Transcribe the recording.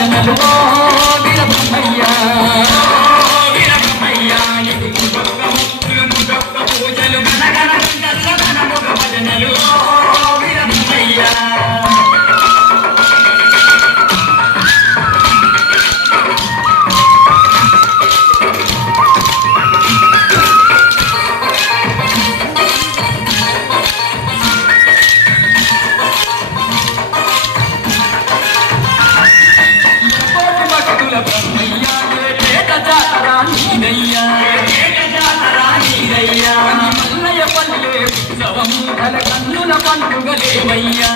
Oh, నీదయ్యా Mallayya